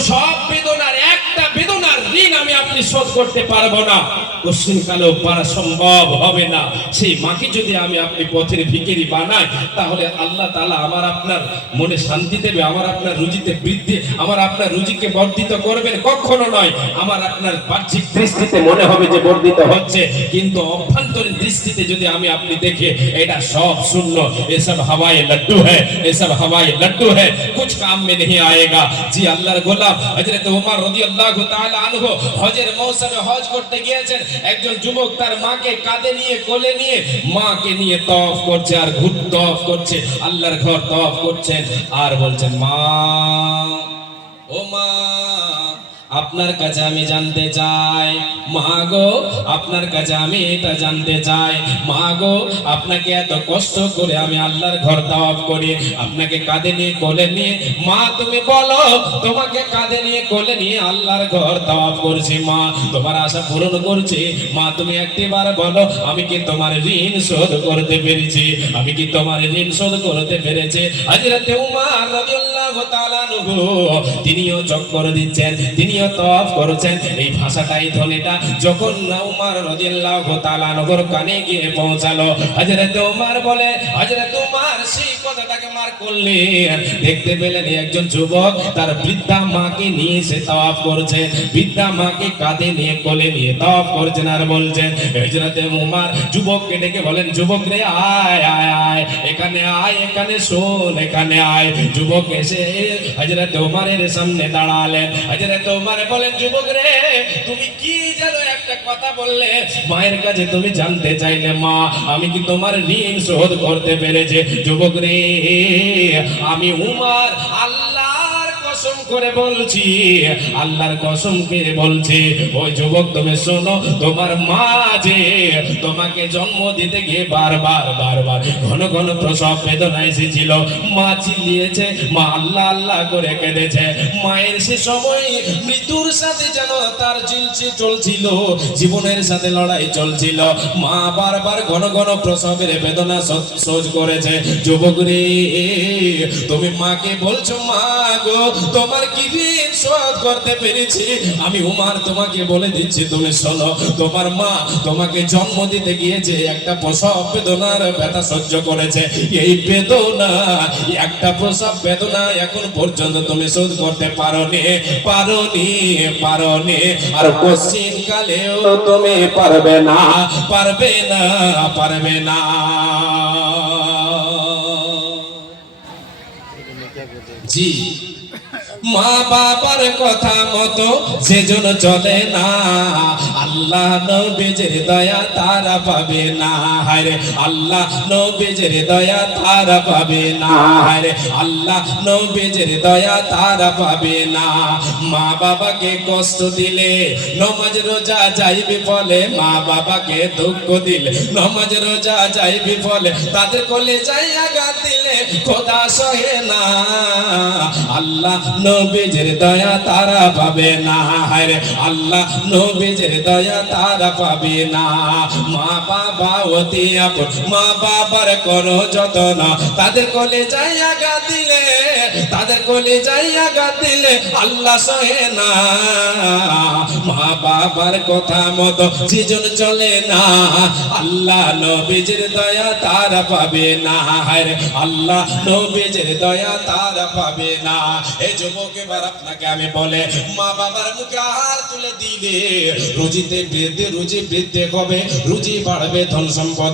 প্রসব বেদনার একটা বেদনার ঋণ আমি আপনি শোধ করতে পারবো না, কোশ্চিনকালেও পারা সম্ভব হবে না। সেই মাকে যদি আমি আপনি পথের ভিখারি বানাই, তাহলে আল্লাহ তাআলা আমার আপনার মনে শান্তি দেবে? আমার আপনার রুজিতে বৃদ্ধি, আমার আপনার রুজিকে বর্ধিত করবেন? কখনো নয়। আমার আপনার বাহ্যিক দৃষ্টিতে মনে হবে যে বর্ধিত হচ্ছে, কিন্তু অভ্যন্তরীণ দৃষ্টিতে যদি আমি আপনি দেখে এটা সব শূন্য, এসব হাওয়ায়ে লাড্ডু হ্যায়, এসব হাওয়ায়ে লাড্ডু হ্যায়, কুছ কাম মে नहीं आएगा। জি আল্লাহর গোলাম হযরত ওমর রাদিয়াল্লাহু তাআলা আনহু হজের মৌসুমে হজ করতে গিয়েছেন। একজন যুবক তার মাকে কাঁধে নিয়ে কোলে নিয়ে মাকে নিয়ে তওয়াফ করছে, আর তওয়াফ করছে, আল্লাহর ঘর তওয়াফ করছেন, আর বলছেন, মা ও মা, আপনার কাছে আমি জানতে চাই, মা গো আপনার কাছে আমি এটা জানতে চাই, মা গো আপনাকে এত কষ্ট করে আমি আল্লাহর ঘর তওয়াফ করি, আপনাকে কাঁধে নিয়ে কোলে নিয়ে, মা তুমি বলো, তোমাকে কাঁধে নিয়ে কোলে নিয়ে আল্লাহর ঘর তওয়াফ করছি, মা তোমার আশা পূরণ করছি, মা তুমি একটিবার বলো, আমি কি তোমার ঋণ শোধ করতে পেরেছি? আমি কি তোমার ঋণ শোধ করতে পেরেছি? হযরত উমর রাদিয়াল্লাহু তাআলা আনহু তিনিও চক্কর দিচ্ছেন, তিনিও তওয়াফ করেছেন। এই ভাষাটাই ধ্বনিটা যখন উমর রাদিয়াল্লাহু তাআলা আনহুর কানে গিয়ে পৌঁছালো, হযরত উমর বলে, হযরত উমর সেই কথাটাকে মার করলেন। দেখতে পেলেন একজন যুবক তার বৃদ্ধা মাকে নিয়ে সে তওয়াফ করছে, বৃদ্ধা মাকে কাঁধে নিয়ে কোলে নিয়ে তওয়াফ করছেন, আর বলছেন, হযরত উমর যুবককে ডেকে বলেন, যুবক রে আয় আয় আয়, এখানে আয়, এখানে শোন, এখানে আয়। যুবক এসে হযরত উমরের সামনে দাঁড়ালেন। হযরত উমর বলেন, যুবক রে তুমি কি যেন একটা কথা বললে, মায়ের কাছে তুমি জানতে চাইলে, মা আমি কি তোমার ঋণ শোধ করতে পেরেছি? যুবক রে আমি উমর আল্লাহর কসম করে বলছি, আল্লাহর কসম করে বলছি, ওই যুবক তুমি শোনো, তোমার মা যে তোমাকে জন্ম দিতে গিয়ে বারবার বারবার ঘন ঘন প্রসব বেদনা এসেছিল, মা চিল্লিয়েছে, মা আল্লাহ আল্লাহ করে কেঁদেছে, মায়ের সে সময় মৃত্যুর সাথে যেন তার চিলচি চলছিল, জীবনের সাথে লড়াই চলছিল, মা বারবার ঘন ঘন প্রসবের বেদনা সহ্য করেছে। যুবক রে তুমি মাকে বলছো, মা গো তোমার কি ঋণ শোধ করতে পেরেছি? আমি উমর তোমাকে বলে দিচ্ছি, তুমি শোনো, তোমার মা তোমাকে জন্ম দিতে গিয়েছে, একটা প্রসব বেদনার ব্যথা সহ্য করেছে, এই বেদনা একটা প্রসব বেদনা এখন পর্যন্ত তুমি শোধ করতে পারোনি, পারোনি, পারোনি, আর কোশ্চিন কালেও তুমি পারবে না, পারবে না, পারবে না। জি মা বাবার কথা মতো সেজন চলে না, আল্লাহ নবীজির দয়া তারা পাবে না, হায়রে আল্লাহ নবীজির দয়া তারা পাবে না, হায়রে আল্লাহ নবীজির দয়া তারা পাবে না। মা বাবাকে কষ্ট দিলে নমাজ রোজা যাইবে বলে, মা বাবাকে দুঃখ দিলে নমাজ রোজা যাইবে বলে, তাদের কোলে যাই আঘাত দিলে খোদা সহে না, আল্লাহ নবীজির দয়া তারা পাবে না, হায়রে আল্লাহ নবীজির দয়া তারা পাবে না। মা বাবা অতি আপন, মা বাবার করো যত্ন, তাদের কোলে যাই আঘাত দিলে, তাদের কোলে যাই আঘাত দিলে আল্লাহ সহে না, মা বাবার কথা মতো জীবন চলে না, আল্লাহ নবীজির দয়া তারা পাবে না, হায়রে আল্লাহ নবীজির দয়া তারা পাবে না। এই যুবক এবার আপনাকে আমি বলে, মা বাবার মুখে হাত তুলে দিলে রুজিতে বৃদ্ধি, রুজি বৃদ্ধি হবে, রুজি বাড়বে, ধন সম্পদ